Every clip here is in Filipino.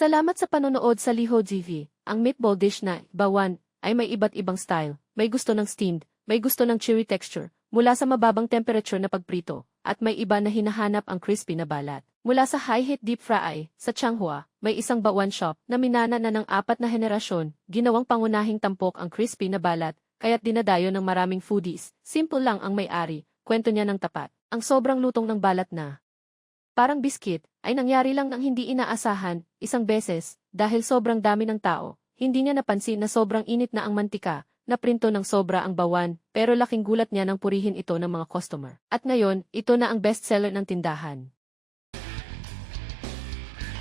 Salamat sa panonood sa Liho TV. Ang meatball dish na bawan ay may iba't ibang style. May gusto ng steamed, may gusto ng chewy texture, mula sa mababang temperature na pagprito, at may iba na hinahanap ang crispy na balat. Mula sa high-heat deep fry sa Changhua, may isang bawan shop na minana na ng apat na henerasyon, ginawang pangunahing tampok ang crispy na balat, kaya't dinadayo ng maraming foodies. Simple lang ang may-ari, kwento niya ng tapat. Ang sobrang lutong ng balat na parang biskit, ay nangyari lang ng hindi inaasahan, isang beses, dahil sobrang dami ng tao, hindi niya napansin na sobrang init na ang mantika, na printo ng sobra ang bawan, pero laking gulat niya nang purihin ito ng mga customer. At ngayon, ito na ang bestseller ng tindahan.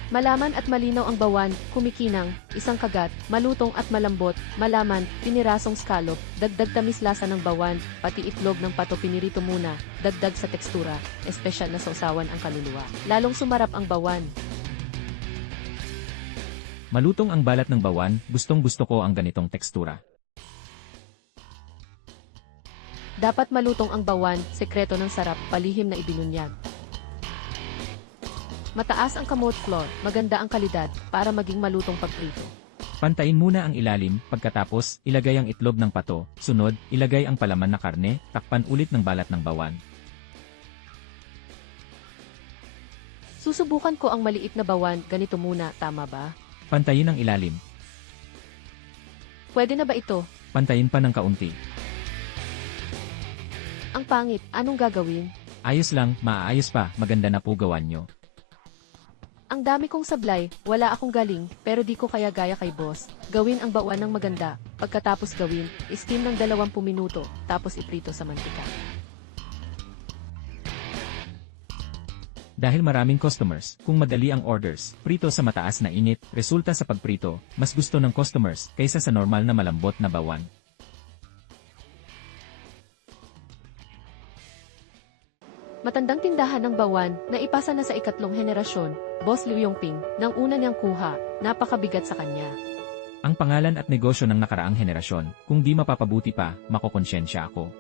Malaman at malinaw ang bawan, kumikinang, isang kagat, malutong at malambot, malaman, pinirasong scallop, dagdag tamis lasa ng bawan, pati itlog ng pato pinirito muna, dagdag sa tekstura, espesyal na sausawan ang kaluluwa. Lalong sumarap ang bawan. Malutong ang balat ng bawan, gustong gusto ko ang ganitong tekstura. Dapat malutong ang bawan, sekreto ng sarap, palihim na ibinunyag. Mataas ang kamot floor, maganda ang kalidad, para maging malutong pagprito. Pantayin muna ang ilalim, pagkatapos, ilagay ang itlog ng pato, sunod, ilagay ang palaman na karne, takpan ulit ng balat ng bawan. Susubukan ko ang maliit na bawan, ganito muna, tama ba? Pantayin ang ilalim, Pwede na ba ito? pantayin pa ng kaunti. Ang pangit, anong gagawin? Ayos lang, maaayos pa, maganda na po gawan nyo. Ang dami kong sablay, wala akong galing, pero di ko kaya gaya kay boss. Gawin ang bawan ng maganda, pagkatapos gawin, steam ng 20 minuto, tapos iprito sa mantika. Dahil maraming customers, kung madali ang orders, prito sa mataas na init, resulta sa pagprito, mas gusto ng customers kaysa sa normal na malambot na bawan. Matandang tindahan ng bawan, na ipasa na sa ikatlong henerasyon, Boss Liu Yongping, nang una niyang kuha, napakabigat sa kanya. Ang pangalan at negosyo ng nakaraang henerasyon, kung di mapapabuti pa, makokonsensya ako.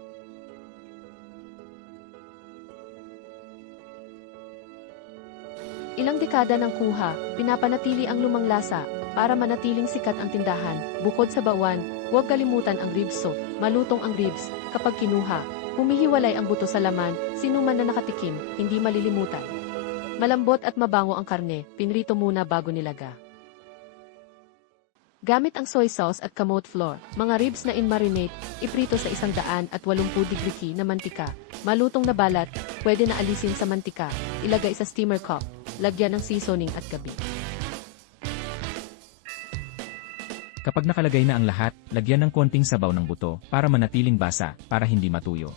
Ilang dekada ng kuha, pinapanatili ang lumang lasa, para manatiling sikat ang tindahan. Bukod sa bawan, huwag kalimutan ang ribs soup. Malutong ang ribs, kapag kinuha, humihiwalay ang buto sa laman, sinuman na nakatikim, hindi malilimutan. Malambot at mabango ang karne, pinrito muna bago nilaga. Gamit ang soy sauce at kamote flour, mga ribs na in-marinate, iprito sa 180 degree na mantika. Malutong na balat, pwede na alisin sa mantika, ilagay sa steamer cup, lagyan ng seasoning at gabi. Kapag nakalagay na ang lahat, lagyan ng konting sabaw ng buto, para manatiling basa, para hindi matuyo.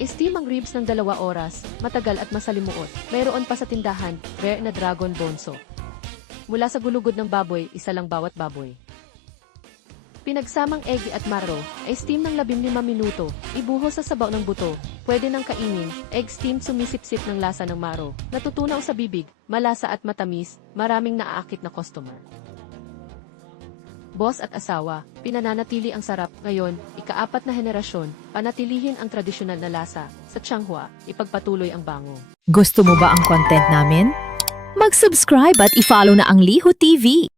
Steam ang ribs ng dalawa oras, matagal at masalimuot. Mayroon pa sa tindahan, rare na dragon bonso. Mula sa gulugod ng baboy, isa lang bawat baboy. Pinagsamang egg at maro, ay steam ng 15 minuto, ibuhos sa sabaw ng buto, pwede nang kainin, egg steam sumisip-sip ng lasa ng maro, natutunaw sa bibig, malasa at matamis, maraming naaakit na customer. Boss at asawa, pinananatili ang sarap ngayon, ikaapat na henerasyon, panatilihin ang tradisyonal na lasa, sa Changhua, ipagpatuloy ang bango. Gusto mo ba ang content namin? Mag-subscribe at i-follow na ang Liho TV.